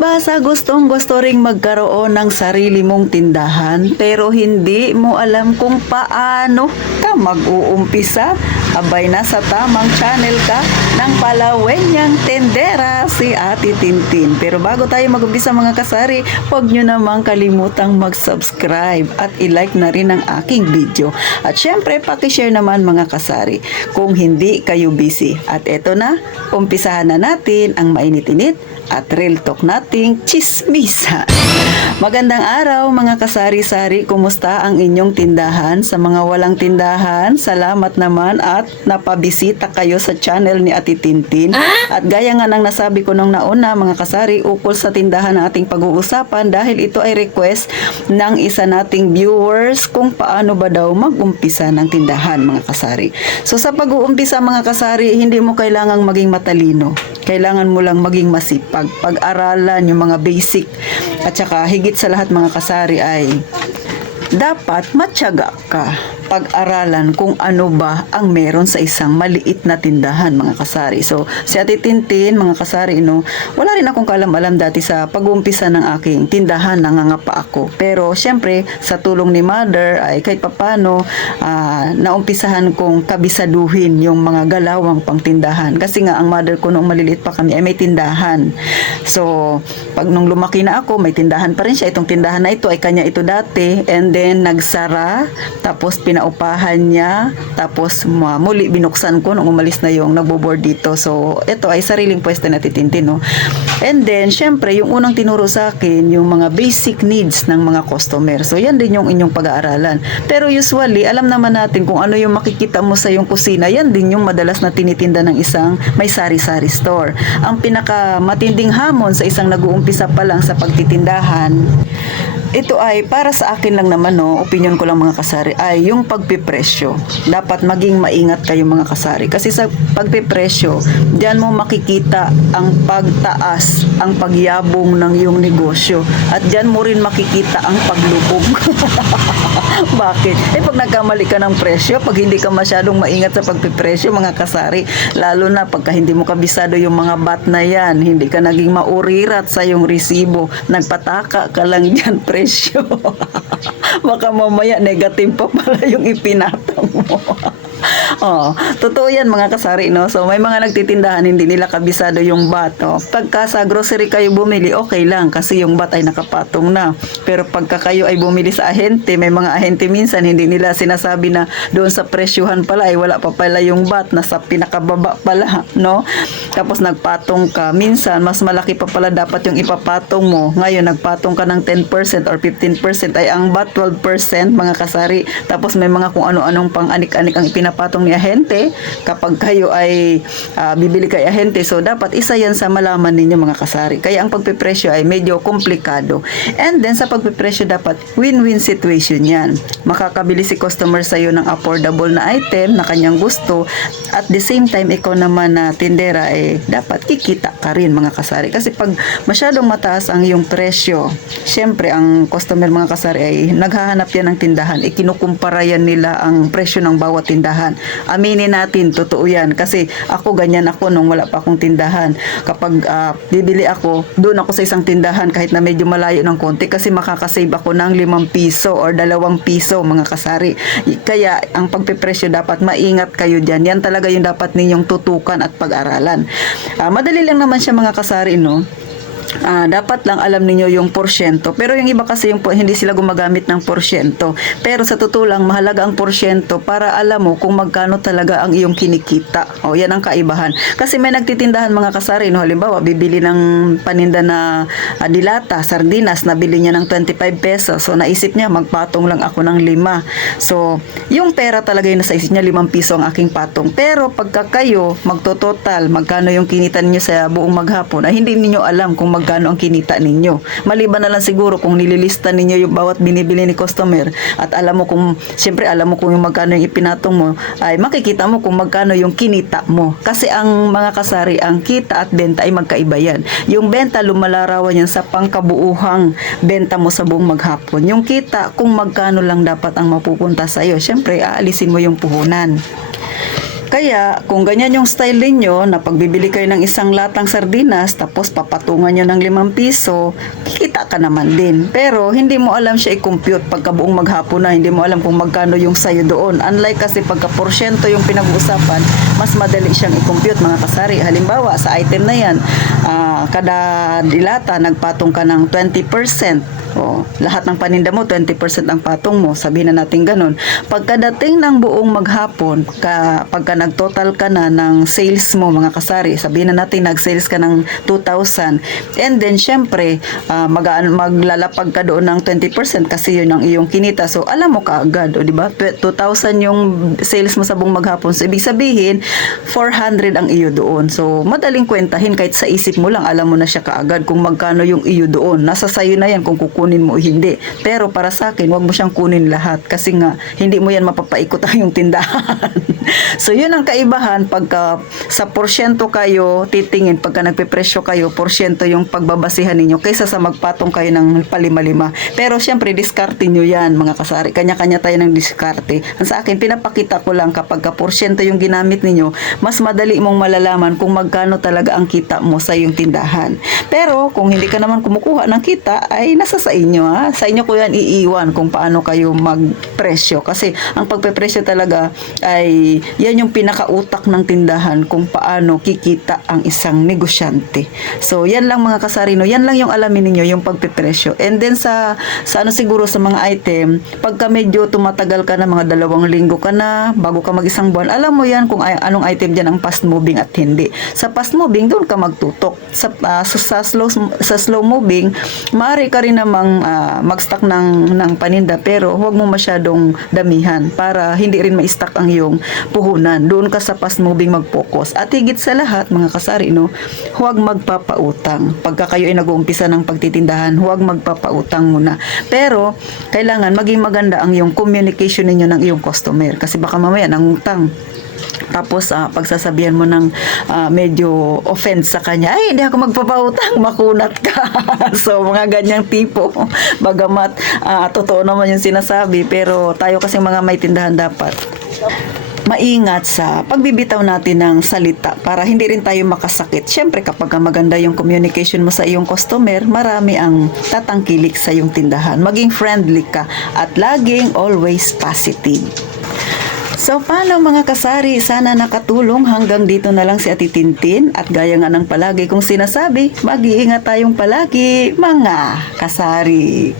ba sa gustong-gusto ring magkaroon ng sarili mong tindahan pero hindi mo alam kung paano ka mag-uumpisa? Abay na sa tamang channel ka ng Palawenyang Tendera, si Ate Tintin. Pero bago tayo mag-umpisa mga kasari, huwag nyo namang kalimutang mag-subscribe at i-like na rin ang aking video. At syempre, pakishare naman mga kasari kung hindi kayo busy. At eto na, umpisahan na natin ang mainit-init at real talk nating chismisa. Magandang araw mga kasari-sari, kumusta ang inyong tindahan? Sa mga walang tindahan, salamat naman at napabisita kayo sa channel ni Ate Tintin. At gaya nga ng nasabi ko nung nauna mga kasari, ukol sa tindahan na ating pag-uusapan dahil ito ay request ng isa nating viewers kung paano ba daw mag-umpisa ng tindahan mga kasari. So sa pag-uumpisa mga kasari, hindi mo kailangang maging matalino. Kailangan mo lang maging masipag, pag-aralan yung mga basic, at saka higit sa lahat mga kasari ay dapat matyaga ka pag-aralan kung ano ba ang meron sa isang maliit na tindahan mga kasari. So, si Ate Tintin, mga kasari, wala rin akong kaalam-alam dati sa pag-uumpisa ng aking tindahan, nangangapa ako. Pero, syempre, sa tulong ni Mother, ay kahit papano, naumpisahan kong kabisaduhin yung mga galawang pang tindahan. Kasi nga, ang Mother ko nung maliliit pa kami ay may tindahan. So, pag nung lumaki na ako, may tindahan pa rin siya. Itong tindahan na ito ay kanya ito dati. And then, nagsara. Tapos, pinaupahan niya, tapos muli binuksan ko nung umalis na yung nagbo-board dito. So, ito ay sariling pwesto na Titintin, no? And then, syempre, yung unang tinuro sa akin, yung mga basic needs ng mga customer. So, yan din yung inyong pag-aaralan. Pero usually, alam naman natin kung ano yung makikita mo sa yung kusina, yan din yung madalas na tinitinda ng isang may sari-sari store. Ang pinaka matinding hamon sa isang nag-uumpisa pa lang sa pagtitindahan, ito ay para sa akin lang naman, no, opinion ko lang mga kasari, ay yung pagpipresyo. Dapat maging maingat kayo mga kasari. Kasi sa pagpipresyo, diyan mo makikita ang pagtaas, ang pagyabong ng iyong negosyo. At diyan mo rin makikita ang paglubog. Bakit? Pag nagkamali ka ng presyo, pag hindi ka masyadong maingat sa pagpipresyo mga kasari, lalo na pagka hindi mo kabisado yung mga bat na yan, hindi ka naging maurirat sa yung resibo, nagpataka ka lang dyan presyo. Baka mamaya negative pa pala yung ipinatong mo. Oh, totoo yan mga kasari, no? So may mga nagtitindahan hindi nila kabisado yung bat, no? Pagka sa grocery kayo bumili, okay lang kasi yung bat ay nakapatong na. Pero pagka kayo ay bumili sa ahente, may mga ahente minsan hindi nila sinasabi na doon sa presyuhan pala ay wala pa pala yung bat, nasa pinakababa pala, no? Tapos nagpatong ka, minsan mas malaki pa pala dapat yung ipapatong mo. Ngayon nagpatong ka ng 10% or 15%, ay ang bat 12% mga kasari. Tapos may mga kung ano-anong pang-anik-anik ang pinapatong ni ahente kapag kayo ay bibili kay ahente. So dapat isa yan sa malaman ninyo mga kasari. Kaya ang pagpipresyo ay medyo komplikado. And then sa pagpipresyo dapat win-win situation yan. Makakabili si customer sa iyo ng affordable na item na kanyang gusto, at the same time ikaw naman na tindera dapat kikita ka rin mga kasari. Kasi pag masyadong mataas ang iyong presyo, syempre ang customer mga kasari ay naghahanap yan ng tindahan, kinukumpara yan nila ang presyo ng bawat tindahan. Aminin natin, totoo yan. Kasi ako, ganyan ako nung wala pa akong tindahan. Kapag bibili ako, doon ako sa isang tindahan kahit na medyo malayo ng konti kasi makakasave ako ng 5 piso or 2 piso mga kasari. Kaya ang pagpipresyo dapat maingat kayo dyan. Yan talaga yung dapat ninyong tutukan at pag-aralan. Madali lang naman siya mga kasari, no? Dapat lang alam niyo yung porsyento. Pero yung iba kasi hindi sila gumagamit ng porsyento. Pero sa totoo lang, mahalaga ang porsyento para alam mo kung magkano talaga ang iyong kinikita. O, yan ang kaibahan. Kasi may nagtitindahan mga kasari, no? Halimbawa, bibili ng paninda na dilata, sardinas, nabili niya ng 25 pesos. So, naisip niya, magpatong lang ako ng 5. So, yung pera talaga yung nasa isip niya, 5 piso ang aking patong. Pero pagka kayo magtototal, magkano yung kinita niyo sa buong maghapon, ay hindi niyo alam kung magkano ang kinita ninyo. Maliban na lang siguro kung nililista ninyo yung bawat binibili ni customer at alam mo kung, siyempre alam mo kung yung magkano yung ipinatong mo, ay makikita mo kung magkano yung kinita mo. Kasi ang mga kasari, ang kita at benta ay magkaiba yan. Yung benta, lumalarawan yan sa pangkabuuhang benta mo sa buong maghapon. Yung kita, kung magkano lang dapat ang mapupunta sa iyo, siyempre aalisin mo yung puhunan. Kaya, kung ganyan yung style ninyo, na pagbibili kayo ng isang latang sardinas, tapos papatungan nyo ng 5 piso, kikita ka naman din. Pero, hindi mo alam siya i-compute pagka buong maghapon na, hindi mo alam kung magkano yung sayo doon. Unlike kasi pagka porsyento yung pinag-uusapan, mas madali siyang i-compute mga kasari. Halimbawa, sa item na yan, kada dilata, nagpatong ka ng 20%. O, lahat ng paninda mo, 20% ang patong mo. Sabihin na natin ganun. Pagkadating ng buong maghapon, pagka nag-total ka na ng sales mo, mga kasari, sabihin na natin nag-sales ka ng 2,000. And then, syempre, maglalapag ka doon ng 20% kasi yun ang iyong kinita. So, alam mo kaagad, o diba? 2,000 yung sales mo sa buong maghapon. So, ibig sabihin, 400 ang iyo doon. So, madaling kwentahin, kahit sa isip mo lang, alam mo na siya kaagad kung magkano yung iyo doon. Nasa sayo na yan kung kukunin mo o hindi. Pero para sa akin, wag mo siyang kunin lahat kasi nga, hindi mo yan mapapaikot ang yung tindahan. So, yun ang kaibahan pagka sa porsyento kayo titingin, pagka nagpepresyo kayo, porsyento yung pagbabasihan ninyo kaysa sa magpatong kayo ng palima-lima. Pero, syempre, diskarte nyo yan, mga kasari. Kanya-kanya tayo ng diskarte. Ang sa akin, pinapakita ko lang kapag porsyento yung ginamit ninyo, mas madali mong malalaman kung magkano talaga ang kita mo sa yung tindahan. Pero, kung hindi ka naman kumukuha ng kita, ay nasa sa inyo, ha? Sa inyo ko yan iiwan kung paano kayo magpresyo. Kasi ang pagpepresyo talaga ay yan yung pinakautak ng tindahan kung paano kikita ang isang negosyante. So, yan lang mga kasarino, yan lang yung alamin ninyo, yung pagpepresyo. And then sa ano siguro sa mga item, pagka medyo tumatagal ka na, mga 2 linggo ka na, bago ka mag-isang buwan, alam mo yan kung anong item dyan ang fast moving at hindi. Sa fast moving, doon ka magtutok. Sa slow moving, maaari ka rin namang mag-stock ng paninda, pero huwag mo masyadong damihan para hindi rin ma-stock ang iyong puhunan. Doon ka sa fast moving mag-focus. At higit sa lahat, mga kasari, no, huwag magpapautang. Pagka kayo ay nag-uumpisa ng pagtitindahan, huwag magpapautang muna. Pero, kailangan maging maganda ang iyong communication ninyo ng iyong customer. Kasi baka mamaya nangutang. Tapos, pagsasabihan mo ng medyo offense sa kanya, ay, hindi ako magpapautang, makunat ka. So, mga ganyang tipo. Bagamat, totoo naman yung sinasabi, pero tayo kasi mga may tindahan dapat maingat sa pagbibitaw natin ng salita para hindi rin tayo makasakit. Siyempre, kapag maganda yung communication mo sa iyong customer, marami ang tatangkilik sa iyong tindahan. Maging friendly ka at laging always positive. So, paano mga kasari? Sana nakatulong. Hanggang dito na lang si Ate Tintin. At gaya nga ng palagi kong sinasabi, mag-iingat tayong palagi, mga kasari.